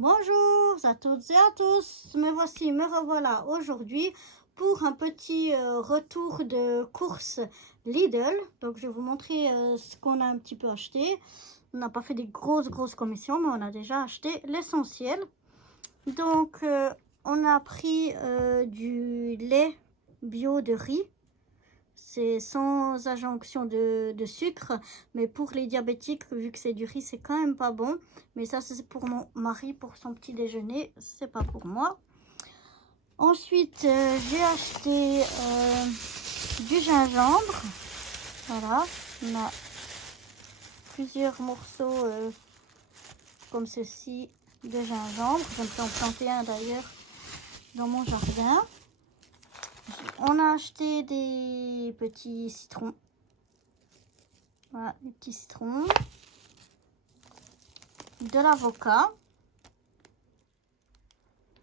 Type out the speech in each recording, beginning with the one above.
Bonjour à toutes et à tous, me revoilà aujourd'hui pour un petit retour de course Lidl. Donc je vais vous montrer ce qu'on a un petit peu acheté. On n'a pas fait des grosses commissions, mais on a déjà acheté l'essentiel. Donc on a pris du lait bio de riz. C'est sans adjonction de sucre, mais pour les diabétiques, vu que c'est du riz, c'est quand même pas bon. Mais ça, c'est pour mon mari, pour son petit déjeuner, c'est pas pour moi. Ensuite, j'ai acheté du gingembre. Voilà, on a plusieurs morceaux comme ceci de gingembre. Je vais en planter un d'ailleurs dans mon jardin. On a acheté des petits citrons. Voilà, des petits citrons. De l'avocat.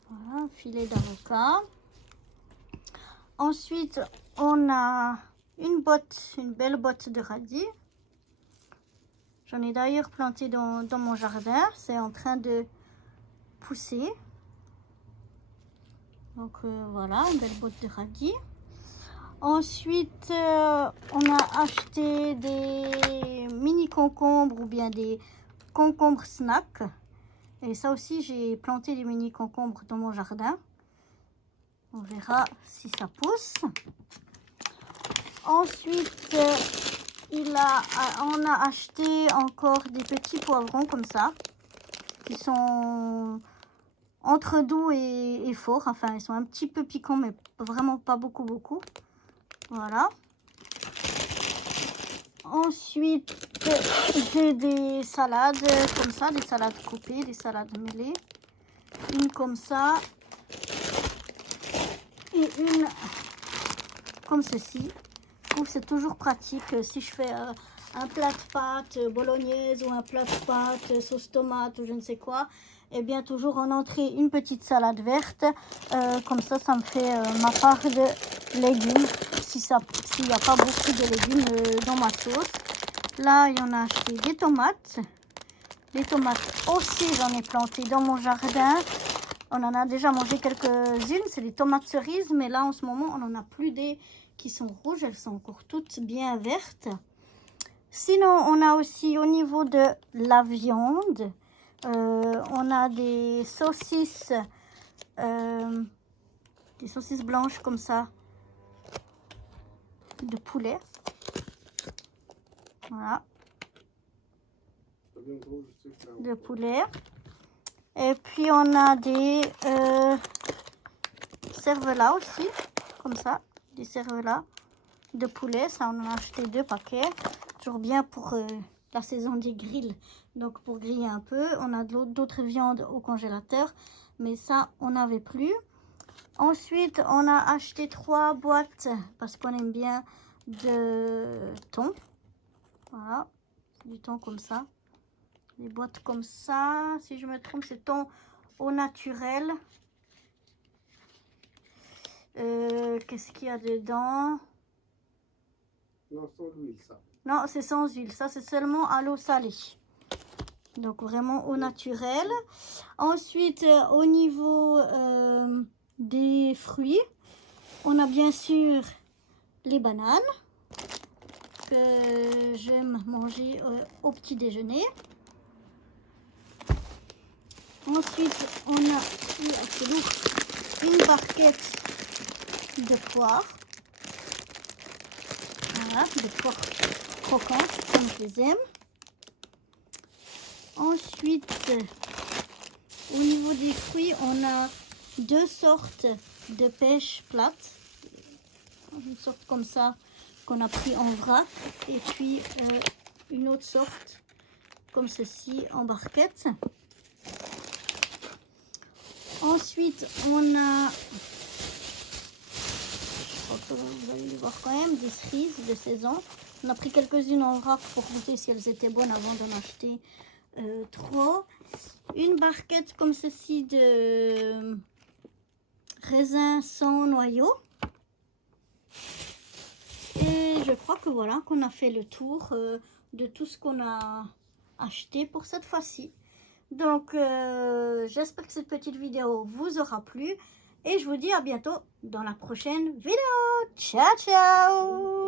Voilà, un filet d'avocat. Ensuite, on a une belle botte de radis. J'en ai d'ailleurs planté dans mon jardin. C'est en train de pousser. Donc voilà, une belle botte de radis. Ensuite, on a acheté des mini concombres ou bien des concombres snack. Et ça aussi, j'ai planté des mini concombres dans mon jardin. On verra si ça pousse. Ensuite, on a acheté encore des petits poivrons comme ça. Qui sont entre doux et forts. Enfin, ils sont un petit peu piquants, mais vraiment pas beaucoup. Voilà. Ensuite, j'ai des salades comme ça, des salades coupées, des salades mêlées. Une comme ça et une comme ceci. Je trouve que c'est toujours pratique si je fais un plat de pâtes bolognaise ou un plat de pâtes sauce tomate ou je ne sais quoi. Et bien toujours en entrée une petite salade verte. Comme ça me fait ma part de légumes. S'il n'y a pas beaucoup de légumes dans ma sauce. Là, il y en a acheté des tomates. Les tomates aussi, j'en ai planté dans mon jardin. On en a déjà mangé quelques-unes. C'est des tomates cerises. Mais là, en ce moment, on n'en a plus des qui sont rouges. Elles sont encore toutes bien vertes. Sinon, on a aussi au niveau de la viande. On a des saucisses blanches comme ça. De poulet. Voilà. De poulet. Et puis on a des cervelas aussi, comme ça, des cervelas de poulet. Ça, on en a acheté 2 paquets. Toujours bien pour la saison des grilles. Donc pour griller un peu. On a d'autres viandes au congélateur, mais ça, on n'avait plus. Ensuite, on a acheté 3 boîtes parce qu'on aime bien de thon. Voilà, du thon comme ça. Des boîtes comme ça. Si je me trompe, c'est thon au naturel. Qu'est-ce qu'il y a dedans? Non, sans huile, ça. Non, c'est sans huile. Ça, c'est seulement à l'eau salée. Donc, vraiment au naturel. Ensuite, au niveau des fruits, on a bien sûr les bananes que j'aime manger au petit déjeuner. Ensuite, on a une barquette de poires. Voilà, des poires croquantes comme je les aime. Ensuite, au niveau des fruits, on a 2 sortes de pêche plate. Une sorte comme ça qu'on a pris en vrac. Et puis une autre sorte comme ceci en barquette. Ensuite, on a, je crois que vous allez le voir quand même, des cerises de saison. On a pris quelques-unes en vrac pour goûter si elles étaient bonnes avant d'en acheter trop. Une barquette comme ceci de raisins sans noyau. Et je crois que voilà, qu'on a fait le tour de tout ce qu'on a acheté pour cette fois-ci. Donc, j'espère que cette petite vidéo vous aura plu. Et je vous dis à bientôt dans la prochaine vidéo. Ciao, ciao!